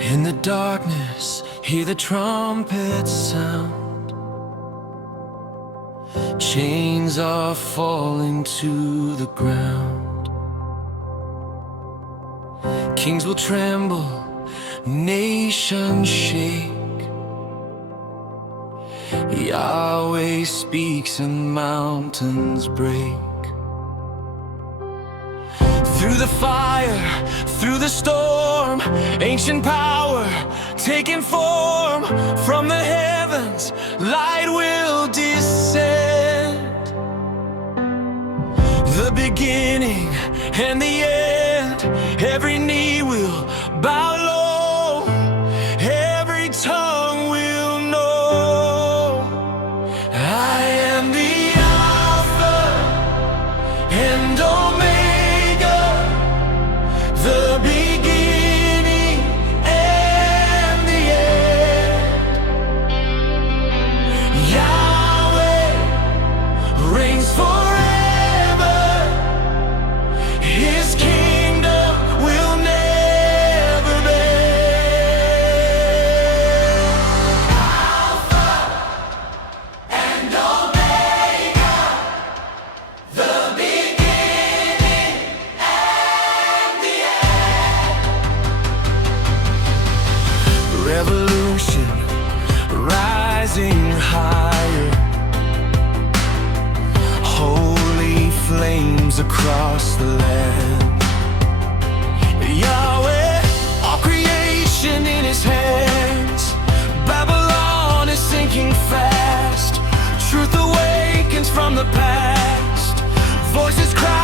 In the darkness, hear the trumpets sound. Chains are falling to the ground. Kings will tremble, nations shake. Yahweh speaks and mountains break. Through the fire, through the storm, ancient power taking form. From the heavens, light will descend. The beginning and the end, every knee will bow low, every tongue will know I am the Alpha and Omega, the beginning and the end. Yahweh reigns forever, His kingdom will never bend. Alpha and Omega, the beginning and the end. Revolution rising higher, holy flames across the land. Yahweh, all creation in His hands. Babylon is sinking fast. Truth awakens from the past. Voices cry